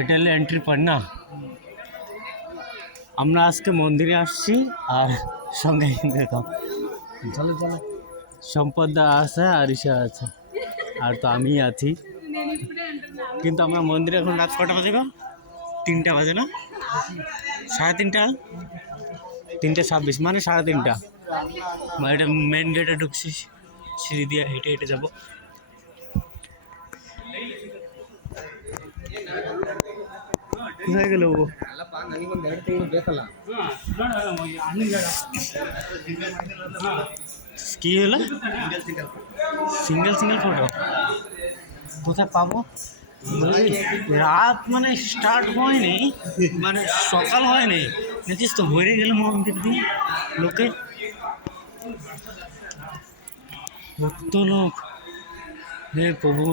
এটা হলো entry point না। আমরা আজকে মন্দিরে আসছি আর সঙ্গে দেখো চলো চলো সম্পদদা আছে আর ঈশা আছে আর তো আমি আছি। কিন্তু আমরা মন্দিরে এখন রাত কটা বাজে গো? 3টা বাজে না? 3:30? 3:26 মানে 3:30। এটা মেন গেটে ঢুকছি, সিঁড়ি দিয়ে হেঁটে হেঁটে যাবো। কোথায় গেল ও? কি হলো? সিঙ্গেল সিঙ্গেল ফটো কোথায় পাবো? রাত মানে স্টার্ট হয়নি, মানে সকাল হয়নি, দেখিস তো ভরে গেল মন্দির দিয়ে লোকে, কত লোক, হে প্রভু।